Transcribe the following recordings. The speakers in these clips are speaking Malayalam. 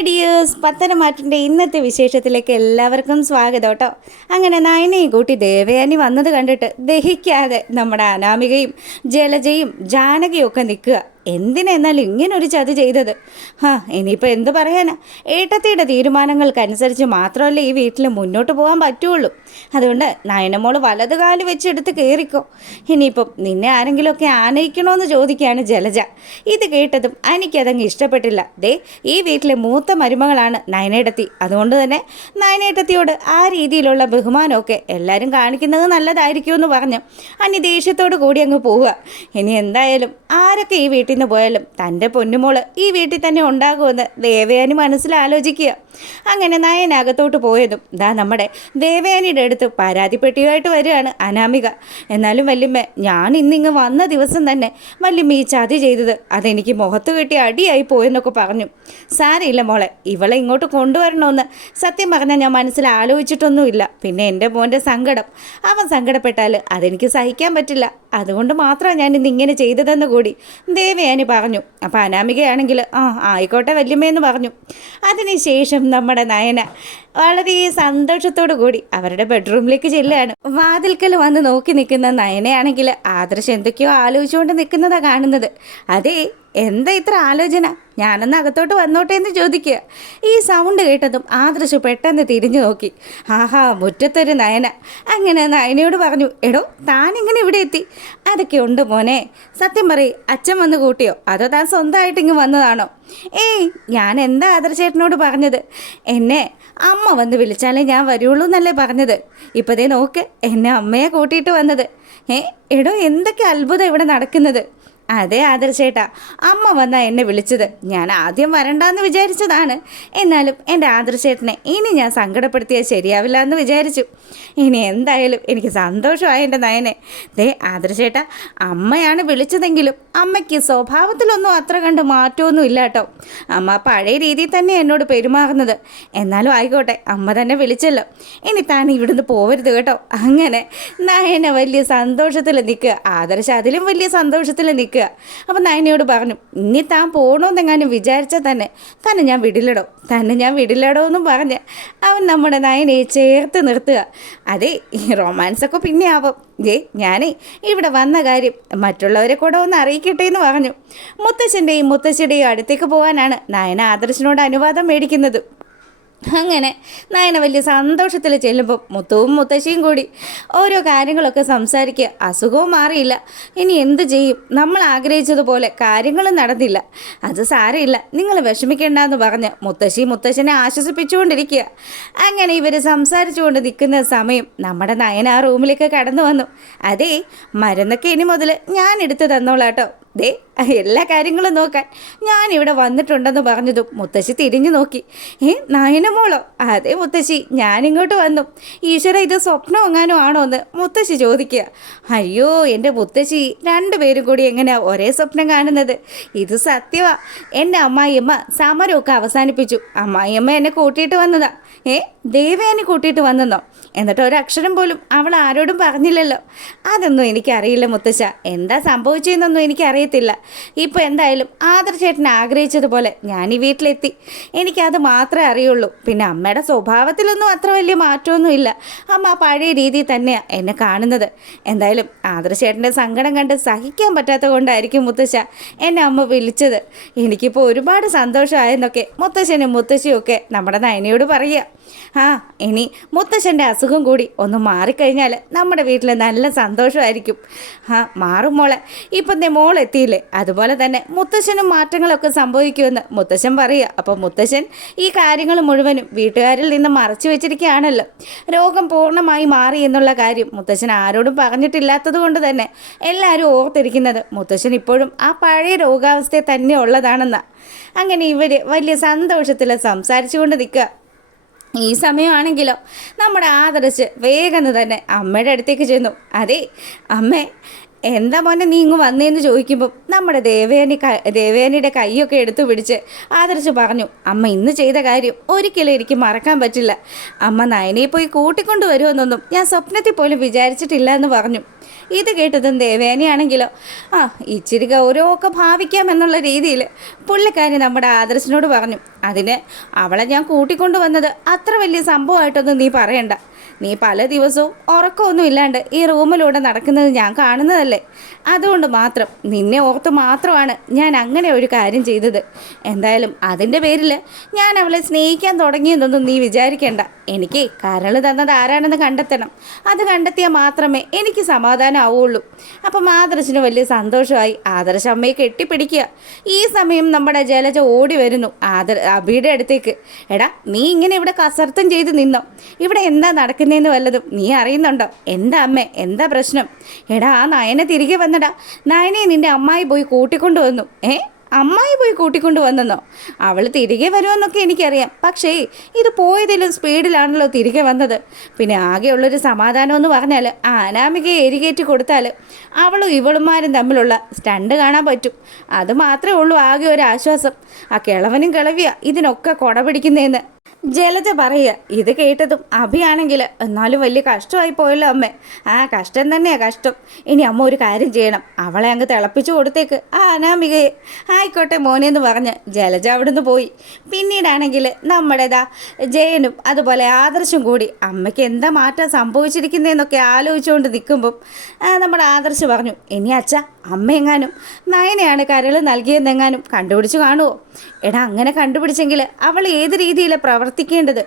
ഹായ് ഡിയേഴ്സ്, പത്തനംമാറ്റിൻ്റെ ഇന്നത്തെ വിശേഷത്തിലേക്ക് എല്ലാവർക്കും സ്വാഗതം കേട്ടോ. അങ്ങനെ നയനയും കൂട്ടി ദേവയാനി വന്നത് കണ്ടിട്ട് ദഹിക്കാതെ നമ്മുടെ അനാമികയും ജലജയും ജാനകിയും ഒക്കെ നിൽക്കുക. എന്തിനെന്നാലും ഇങ്ങനൊരു ചതി ചെയ്തത്? ഇനിയിപ്പോൾ എന്ത് പറയാനാ? ഏട്ടത്തിയുടെ തീരുമാനങ്ങൾക്കനുസരിച്ച് മാത്രമല്ലേ ഈ വീട്ടിൽ മുന്നോട്ട് പോകാൻ പറ്റുള്ളൂ. അതുകൊണ്ട് നയനമോള് വലത് കാല് വെച്ചെടുത്ത് കയറിക്കോ. ഇനിയിപ്പം നിന്നെ ആരെങ്കിലുമൊക്കെ ആനയിക്കണമെന്ന് ചോദിക്കുകയാണ് ജലജ. ഇത് കേട്ടതും എനിക്കതങ്ങ് ഇഷ്ടപ്പെട്ടില്ല. ദേ, ഈ വീട്ടിലെ മൂത്ത മരുമകളാണ് നയനേട്ടത്തി. അതുകൊണ്ട് തന്നെ നയനേട്ടത്തിയോട് ആ രീതിയിലുള്ള ബഹുമാനമൊക്കെ എല്ലാവരും കാണിക്കുന്നത് നല്ലതായിരിക്കുമെന്ന് പറഞ്ഞു അനി ദേഷ്യത്തോട് കൂടി അങ്ങ് പോവുക. ഇനി എന്തായാലും ആരൊക്കെ ഈ വീട്ടിൽ നിന്ന് പോയാലും തൻ്റെ പൊന്നുമോള് ഈ വീട്ടിൽ തന്നെ ഉണ്ടാകുമെന്ന് ദേവയാനി മനസ്സിലാലോചിക്കുക. അങ്ങനെ നയനകത്തോട്ട് പോയതും നമ്മുടെ ദേവയാനിയുടെ അടുത്ത് പരാതിപ്പെട്ടിയായിട്ട് വരികയാണ് അനാമിക. എന്നാലും വല്യമ്മ, ഞാൻ ഇന്നിങ്ങ് വന്ന ദിവസം തന്നെ വല്യമ്മ ഈ ചതി ചെയ്തത് അതെനിക്ക് മുഖത്ത് കെട്ടി അടിയായി പോയെന്നൊക്കെ പറഞ്ഞു. സാരമില്ല മോളെ, ഇവളെ ഇങ്ങോട്ട് കൊണ്ടുവരണമെന്ന് സത്യം പറഞ്ഞാൽ ഞാൻ മനസ്സിൽ ആലോചിച്ചിട്ടൊന്നുമില്ല. പിന്നെ എൻ്റെ മോൻ്റെ സങ്കടം, അവൻ സങ്കടപ്പെട്ടാൽ അതെനിക്ക് സഹിക്കാൻ പറ്റില്ല. അതുകൊണ്ട് മാത്രമാണ് ഞാൻ ഇന്ന് ഇങ്ങനെ ചെയ്തതെന്ന് കൂടി ദേവയാനി പറഞ്ഞു. അപ്പോൾ അനാമികയാണെങ്കിൽ ആയിക്കോട്ടെ വല്യമ്മയെന്ന് പറഞ്ഞു. അതിനുശേഷം നമ്മുടെ നയന വളരെ സന്തോഷത്തോടു കൂടി അവരുടെ ബെഡ്റൂമിലേക്ക് ചെല്ലുകയാണ്. വാതിൽക്കൽ വന്ന് നോക്കി നിൽക്കുന്ന നയനയാണെങ്കിൽ ആദർശ് എന്തൊക്കെയോ ആലോചിച്ചുകൊണ്ട് നിൽക്കുന്നതാണ് കാണുന്നത്. അതേ, എന്താ ഇത്ര ആലോചന? ഞാനൊന്ന് അകത്തോട്ട് വന്നോട്ടെ എന്ന് ചോദിക്കുക. ഈ സൗണ്ട് കേട്ടതും ആദർശ് പെട്ടെന്ന് തിരിഞ്ഞു നോക്കി. മുറ്റത്തൊരു നയന. അങ്ങനെ നയനയോട് പറഞ്ഞു, എടോ താനിങ്ങനെ ഇവിടെ എത്തി? അതൊക്കെ ഉണ്ട് മോനെ. സത്യം പറയ്, അച്ഛൻ വന്ന് കൂട്ടിയോ അതോ താൻ സ്വന്തമായിട്ട് ഇങ്ങ് വന്നതാണോ? ഏയ്, ഞാൻ എന്താ ആദർശേട്ടനോട് പറഞ്ഞത്? എന്നെ അമ്മ വന്ന് വിളിച്ചാലേ ഞാൻ വരുള്ളൂ എന്നല്ലേ പറഞ്ഞത്. ഇപ്പതേ നോക്ക്, എന്നെ അമ്മയെ കൂട്ടിയിട്ട് വന്നത്. എടോ, എന്തൊക്കെ അത്ഭുതം ഇവിടെ നടക്കുന്നത്. അതെ ആദർശേട്ടാ, അമ്മ വന്നാൽ എന്നെ വിളിച്ചത്. ഞാൻ ആദ്യം വരണ്ടെന്ന് വിചാരിച്ചതാണ്. എന്നാലും എൻ്റെ ആദർശേട്ടനെ ഇനി ഞാൻ സങ്കടപ്പെടുത്തിയാൽ ശരിയാവില്ല എന്ന് വിചാരിച്ചു. ഇനി എന്തായാലും എനിക്ക് സന്തോഷമായി എൻ്റെ നയനെ. ദേ ആദർശേട്ടാ, അമ്മയാണ് വിളിച്ചതെങ്കിലും അമ്മയ്ക്ക് സ്വഭാവത്തിലൊന്നും അത്ര കണ്ട് മാറ്റമൊന്നും ഇല്ല കേട്ടോ. അമ്മ പഴയ രീതിയിൽ തന്നെ എന്നോട് പെരുമാറുന്നത്. എന്നാലും ആയിക്കോട്ടെ, അമ്മ തന്നെ വിളിച്ചല്ലോ. ഇനി താൻ ഇവിടുന്ന് പോവരുത് കേട്ടോ. അങ്ങനെ നയന വലിയ സന്തോഷത്തിൽ നിൽക്കുക, ആദർശ് അതിലും വലിയ സന്തോഷത്തിൽ നിൽക്കുക. അപ്പം നയനയോട് പറഞ്ഞു, ഇനി താൻ പോകണമെന്നെങ്ങാനും വിചാരിച്ചാൽ തന്നെ ഞാൻ വിടില്ലടോ എന്നും പറഞ്ഞ് അവൻ നമ്മുടെ നയനയെ ചേർത്ത് നിർത്തുക. അതെ, ഈ റൊമാൻസൊക്കെ പിന്നെ ആവും. ഞാനേ ഇവിടെ വന്ന കാര്യം മറ്റുള്ളവരെ കൂടെ ഒന്ന് അറിയിക്കട്ടെ എന്ന് പറഞ്ഞു. മുത്തശ്ശൻ്റെയും മുത്തശ്ശിയുടെയും അടുത്തേക്ക് പോകാനാണ് നയന ആദർശിനോട് അനുവാദം മേടിക്കുന്നത്. അങ്ങനെ നയന വലിയ സന്തോഷത്തിൽ ചെല്ലുമ്പോൾ മുത്തവും മുത്തശ്ശിയും കൂടി ഓരോ കാര്യങ്ങളൊക്കെ സംസാരിക്കുക. അസുഖവും മാറിയില്ല, ഇനി എന്ത് ചെയ്യും? നമ്മൾ ആഗ്രഹിച്ചതുപോലെ കാര്യങ്ങളും നടന്നില്ല. അത് സാരമില്ല, നിങ്ങൾ വിഷമിക്കേണ്ടെന്ന് പറഞ്ഞ് മുത്തശ്ശനെ ആശ്വസിപ്പിച്ചുകൊണ്ടിരിക്കുക. അങ്ങനെ ഇവർ സംസാരിച്ചുകൊണ്ട് നിൽക്കുന്ന സമയം നമ്മുടെ നയന ആ റൂമിലേക്ക് കടന്നു വന്നു. അതേ, മരുന്നൊക്കെ ഇനി മുതൽ ഞാൻ എടുത്ത് തന്നോളാട്ടോ. ദേ, എല്ലാ കാര്യങ്ങളും നോക്കാൻ ഞാനിവിടെ വന്നിട്ടുണ്ടെന്ന് പറഞ്ഞതും മുത്തശ്ശി തിരിഞ്ഞു നോക്കി. നയനമോളോ? അതെ മുത്തശ്ശി, ഞാനിങ്ങോട്ട് വന്നു. ഈശ്വര, ഇത് സ്വപ്നം എങ്ങാനും ആണോ എന്ന് മുത്തശ്ശി ചോദിക്കുക. അയ്യോ എൻ്റെ മുത്തശ്ശി, രണ്ടുപേരും കൂടി എങ്ങനെയാ ഒരേ സ്വപ്നം കാണുന്നത്? ഇത് സത്യമാ. എൻ്റെ അമ്മായിയമ്മ സമരമൊക്കെ അവസാനിപ്പിച്ചു. അമ്മായിയമ്മ എന്നെ കൂട്ടിയിട്ട് വന്നതാ. ദേവയാനി കൂട്ടിയിട്ട് വന്നെന്നോ? എന്നിട്ട് ഒരക്ഷരം പോലും അവൾ ആരോടും പറഞ്ഞില്ലല്ലോ. അതൊന്നും എനിക്കറിയില്ല മുത്തശ്ശ, എന്താ സംഭവിച്ചതെന്നൊന്നും എനിക്കറിയത്തില്ല. ഇപ്പോൾ എന്തായാലും ആദർശേട്ടൻ ആഗ്രഹിച്ചതുപോലെ ഞാൻ ഈ വീട്ടിലെത്തി. എനിക്കത് മാത്രമേ അറിയുള്ളൂ. പിന്നെ അമ്മയുടെ സ്വഭാവത്തിലൊന്നും അത്ര വലിയ മാറ്റമൊന്നുമില്ല. അമ്മ പഴയ രീതിയിൽ തന്നെയാണ് എന്നെ കാണുന്നത്. എന്തായാലും ആദർശേട്ടൻ്റെ സങ്കടം കണ്ട് സഹിക്കാൻ പറ്റാത്ത കൊണ്ടായിരിക്കും മുത്തശ്ശ എന്നെ അമ്മ വിളിച്ചത്. എനിക്കിപ്പോൾ ഒരുപാട് സന്തോഷമായെന്നൊക്കെ മുത്തശ്ശനും മുത്തശ്ശിയും ഒക്കെ നമ്മുടെ നയനയോട് പറയുക. ഇനി മുത്തശ്ശൻ്റെ അസുഖം കൂടി ഒന്ന് മാറിക്കഴിഞ്ഞാൽ നമ്മുടെ വീട്ടിൽ നല്ല സന്തോഷമായിരിക്കും. മാറും മോളെ. ഇപ്പം മോളെത്തിയില്ലേ, അതുപോലെ തന്നെ മുത്തശ്ശനും മാറ്റങ്ങളൊക്കെ സംഭവിക്കുമെന്ന് മുത്തശ്ശൻ പറയുക. അപ്പോൾ മുത്തശ്ശൻ ഈ കാര്യങ്ങൾ മുഴുവനും വീട്ടുകാരിൽ നിന്ന് മറച്ചു വെച്ചിരിക്കുകയാണല്ലോ. രോഗം പൂർണ്ണമായി മാറി എന്നുള്ള കാര്യം മുത്തശ്ശൻ ആരോടും പറഞ്ഞിട്ടില്ലാത്തത് കൊണ്ട് തന്നെ എല്ലാവരും ഓർത്തിരിക്കുന്നത് മുത്തശ്ശൻ ഇപ്പോഴും ആ പഴയ രോഗാവസ്ഥയിൽ തന്നെ ഉള്ളതാണെന്നാണ്. അങ്ങനെ ഇവർ വലിയ സന്തോഷത്തിൽ സംസാരിച്ചു കൊണ്ട് നിൽക്കുക. ഈ സമയമാണെങ്കിലോ നമ്മുടെ ആദർശ് വേഗം തന്നെ അമ്മയുടെ അടുത്തേക്ക് ചെന്നു. അതെ അമ്മേ, എന്താ മോനെ നീ ഇങ്ങ് വന്നേന്ന് ചോദിക്കുമ്പം നമ്മുടെ ദേവയാനിയുടെ കൈയൊക്കെ എടുത്തു പിടിച്ച് ആദർശ് പറഞ്ഞു, അമ്മ ഇന്ന് ചെയ്ത കാര്യം ഒരിക്കലും എനിക്ക് മറക്കാൻ പറ്റില്ല. അമ്മ നയനയെ പോയി കൂട്ടിക്കൊണ്ട് വരുമെന്നൊന്നും ഞാൻ സ്വപ്നത്തിൽ പോലും വിചാരിച്ചിട്ടില്ല എന്ന് പറഞ്ഞു. ഇത് കേട്ടതും ദേവേനയാണെങ്കിലോ ഇച്ചിരി ഗൗരവമൊക്കെ ഭാവിക്കാമെന്നുള്ള രീതിയിൽ പുള്ളിക്കാരി നമ്മുടെ ആദർശിനോട് പറഞ്ഞു. അതിന് അവളെ ഞാൻ കൂട്ടിക്കൊണ്ടുവന്നത് അത്ര വലിയ സംഭവമായിട്ടൊന്നും നീ പറയണ്ട. നീ പല ദിവസവും ഉറക്കമൊന്നും ഇല്ലാണ്ട് ഈ റൂമിലൂടെ നടക്കുന്നത് ഞാൻ കാണുന്നതല്ലേ. അതുകൊണ്ട് മാത്രം നിന്നെ ഓർത്ത് മാത്രമാണ് ഞാൻ അങ്ങനെ ഒരു കാര്യം ചെയ്തത്. എന്തായാലും അതിൻ്റെ പേരിൽ ഞാൻ അവളെ സ്നേഹിക്കാൻ തുടങ്ങിയതൊന്നും നീ വിചാരിക്കേണ്ട. എനിക്ക് കരൾ തന്നത് ആരാണെന്ന് കണ്ടെത്തണം. അത് കണ്ടെത്തിയാൽ മാത്രമേ എനിക്ക് സമാധാനം ആവുള്ളൂ. അപ്പം ആദർശിന് വലിയ സന്തോഷമായി. ആദർശ അമ്മയെ കെട്ടിപ്പിടിക്കുക. ഈ സമയം നമ്മുടെ ജലജ ഓടി വരുന്നു അഭിയുടെ അടുത്തേക്ക്. എടാ, നീ ഇങ്ങനെ ഇവിടെ കസർത്തം ചെയ്ത് നിന്നോ? ഇവിടെ എന്താ നടക്കുന്നതെന്ന് വല്ലതും നീ അറിയുന്നുണ്ടോ? എന്താ അമ്മേ, എന്താ പ്രശ്നം? എടാ, ആ നയനെ തിരികെ വന്നടാ. നയനെ നിൻ്റെ അമ്മായി പോയി കൂട്ടിക്കൊണ്ടുവന്നു. അമ്മായി പോയി കൂട്ടിക്കൊണ്ടു വന്നെന്നോ? അവൾ തിരികെ വരുമെന്നൊക്കെ എനിക്കറിയാം. പക്ഷേ ഇത് പോയതിലും സ്പീഡിലാണല്ലോ തിരികെ വന്നത്. പിന്നെ ആകെയുള്ളൊരു സമാധാനം എന്ന് പറഞ്ഞാൽ അനാമികയെ എരികേറ്റി കൊടുത്താൽ അവളും ഇവളുമാരും തമ്മിലുള്ള സ്റ്റണ്ട് കാണാൻ പറ്റും. അത് മാത്രമേ ഉള്ളൂ ആകെ ഒരു ആശ്വാസം. ആ കിളവനും കിളവിയ ഇതിനൊക്കെ കൊട പിടിക്കുന്നതെന്ന് ജലജ പറയുക. ഇത് കേട്ടതും അഭിയാണെങ്കിൽ എന്നാലും വലിയ കഷ്ടമായി പോയല്ലോ അമ്മേ. കഷ്ടം തന്നെയാണ് കഷ്ടം. ഇനി അമ്മ ഒരു കാര്യം ചെയ്യണം, അവളെ അങ്ങ് തിളപ്പിച്ചു കൊടുത്തേക്ക് അനാമികയെ. ആയിക്കോട്ടെ മോനെ എന്ന് പറഞ്ഞ് ജലജ അവിടുന്ന് പോയി. പിന്നീടാണെങ്കിൽ നമ്മുടേതാ ജയനും അതുപോലെ ആദർശും കൂടി അമ്മയ്ക്ക് എന്താ മാറ്റം സംഭവിച്ചിരിക്കുന്നതെന്നൊക്കെ ആലോചിച്ചുകൊണ്ട് നിൽക്കുമ്പം നമ്മുടെ ആദർശ് പറഞ്ഞു, ഇനി അച്ഛ അമ്മയെങ്ങാനും നയനെയാണ് കരൾ നൽകിയതെങ്ങാനും കണ്ടുപിടിച്ച് കാണുമോ? എടാ, അങ്ങനെ കണ്ടുപിടിച്ചെങ്കിൽ അവൾ ഏത് രീതിയിലാണ് പ്രവർത്തിക്കേണ്ടത്?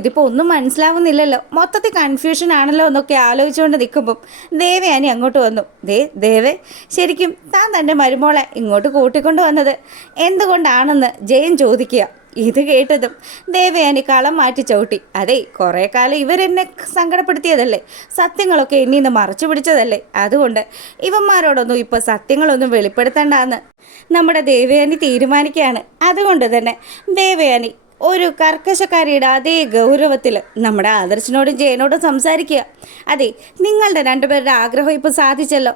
ഇതിപ്പോൾ ഒന്നും മനസ്സിലാവുന്നില്ലല്ലോ, മൊത്തത്തിൽ കൺഫ്യൂഷൻ ആണല്ലോ എന്നൊക്കെ ആലോചിച്ചുകൊണ്ട് നിൽക്കുമ്പം ദേവയാനി അങ്ങോട്ട് വന്നു. ദേവേ, ശരിക്കും താൻ തൻ്റെ മരുമോളെ ഇങ്ങോട്ട് കൂട്ടിക്കൊണ്ട് വന്നത് എന്തുകൊണ്ടാണെന്ന് ജയൻ ചോദിക്കുക. ഇത് കേട്ടതും ദേവയാനി കളം മാറ്റി ചവിട്ടി. അതെ, കുറേ കാലം ഇവരെന്നെ സങ്കടപ്പെടുത്തിയതല്ലേ, സത്യങ്ങളൊക്കെ എന്നിന്ന് മറച്ചു പിടിച്ചതല്ലേ, അതുകൊണ്ട് ഇവന്മാരോടൊന്നും ഇപ്പോൾ സത്യങ്ങളൊന്നും വെളിപ്പെടുത്തണ്ടെന്ന് നമ്മുടെ ദേവയാനി തീരുമാനിക്കുകയാണ്. അതുകൊണ്ട് തന്നെ ദേവയാനി ഒരു കർക്കശക്കാരിയുടെ അതേ ഗൗരവത്തിൽ നമ്മുടെ ആദർശിനോടും ജയനോടും സംസാരിക്കുക. അതെ, നിങ്ങളുടെ രണ്ടുപേരുടെ ആഗ്രഹം ഇപ്പോൾ സാധിച്ചല്ലോ.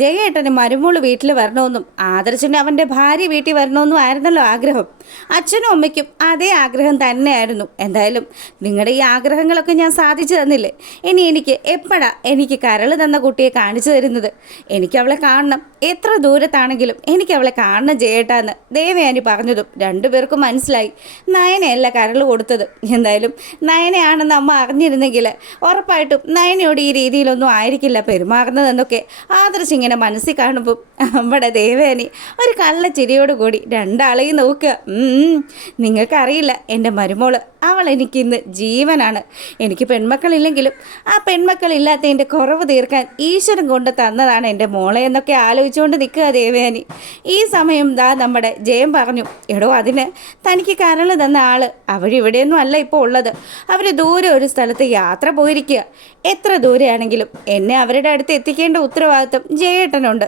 ജയേട്ടന് മരുമോള് വീട്ടിൽ വരണമെന്നും ആദർശന് അവൻ്റെ ഭാര്യ വീട്ടിൽ വരണമെന്നും ആയിരുന്നല്ലോ ആഗ്രഹം. അച്ഛനും അമ്മയ്ക്കും അതേ ആഗ്രഹം തന്നെയായിരുന്നു. എന്തായാലും നിങ്ങളുടെ ഈ ആഗ്രഹങ്ങളൊക്കെ ഞാൻ സാധിച്ചു തന്നില്ലേ. ഇനി എനിക്ക് കരൾ തന്ന കുട്ടിയെ കാണിച്ചു തരുന്നത്. എനിക്കവളെ കാണണം. എത്ര ദൂരത്താണെങ്കിലും എനിക്കവളെ കാണണം ജയേട്ടാന്ന് ദേവയാനി പറഞ്ഞതും രണ്ടുപേർക്കും മനസ്സിലായി. നയനയല്ല കരൾ കൊടുത്തത്. എന്തായാലും നയനയാണെന്ന് അമ്മ അറിഞ്ഞിരുന്നെങ്കിൽ ഉറപ്പായിട്ടും നയനയോട് ഈ രീതിയിലൊന്നും ആയിരിക്കില്ല പെരുമാറുന്നതെന്നൊക്കെ ആദർശ് ഇങ്ങനെ മനസ്സിൽ കാണുമ്പം നമ്മുടെ ദേവയാനി ഒരു കള്ളച്ചിരിയോട് കൂടി രണ്ടാളെയും നോക്കുക. നിങ്ങൾക്കറിയില്ല, എൻ്റെ മരുമോള് അവൾ എനിക്കിന്ന് ജീവനാണ്. എനിക്ക് പെൺമക്കളില്ലെങ്കിലും ആ പെൺമക്കളില്ലാത്തതിൻ്റെ കുറവ് തീർക്കാൻ ഈശ്വരൻ കൊണ്ട് തന്നതാണ് എൻ്റെ മോളെ എന്നൊക്കെ ആലോചിച്ചുകൊണ്ട് നിൽക്കുക ദേവയാനി. ഈ സമയം നമ്മുടെ ജയം പറഞ്ഞു, എടോ, അതിന് തനിക്ക് കരൾ തന്ന ആൾ അവരിവിടെയൊന്നും അല്ല ഇപ്പോൾ ഉള്ളത്. അവർ ദൂരെ ഒരു സ്ഥലത്ത് യാത്ര പോയിരിക്കുക. എത്ര ദൂരെയാണെങ്കിലും എന്നെ അവരുടെ അടുത്ത് എത്തിക്കേണ്ട ഉത്തരവാദിത്വം ജയേട്ടനുണ്ട്,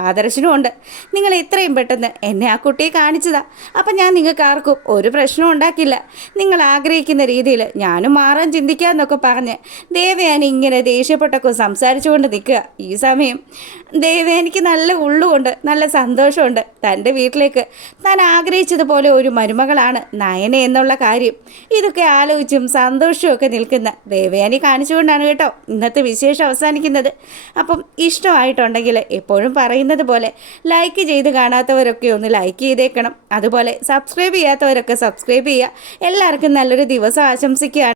ആദർശനും ഉണ്ട്. നിങ്ങൾ എത്രയും പെട്ടെന്ന് എന്നെ ആ കുട്ടിയെ കാണിച്ചതാ. അപ്പം ഞാൻ നിങ്ങൾക്ക് ആർക്കും ഒരു പ്രശ്നവും ഉണ്ടാക്കില്ല. നിങ്ങൾ ആഗ്രഹിക്കുന്ന രീതിയിൽ ഞാനും മാറാൻ ചിന്തിക്കാമെന്നൊക്കെ പറഞ്ഞ് ദേവയാനി ഇങ്ങനെ ദേഷ്യപ്പെട്ടൊക്കെ സംസാരിച്ചുകൊണ്ട് നിൽക്കുക. ഈ സമയം ദേവയാനിക്ക് നല്ല ഉള്ളുകൊണ്ട് നല്ല സന്തോഷമുണ്ട്. തൻ്റെ വീട്ടിലേക്ക് താൻ ആഗ്രഹിച്ചതുപോലെ ഒരു മരുമകളാണ് നയന എന്നുള്ള കാര്യം. ഇതൊക്കെ ആലോചിച്ചും സന്തോഷവും ഒക്കെ നിൽക്കുന്ന ദേവയാനി കാണിച്ചുകൊണ്ടാണ് കേട്ടോ ഇന്നത്തെ വിശേഷം അവസാനിക്കുന്നത്. അപ്പം ഇഷ്ടമായിട്ടുണ്ടെങ്കിൽ എപ്പോഴും പറയുന്നത് പോലെ ലൈക്ക് ചെയ്ത് കാണാത്തവരൊക്കെ ഒന്ന് ലൈക്ക് ചെയ്തേക്കണം. അതുപോലെ സബ്സ്ക്രൈബ് ചെയ്യാത്തവരൊക്കെ സബ്സ്ക്രൈബ് ചെയ്യുക. എല്ലാവർക്കും നല്ലൊരു ദിവസം ആശംസിക്കുകയാണ്.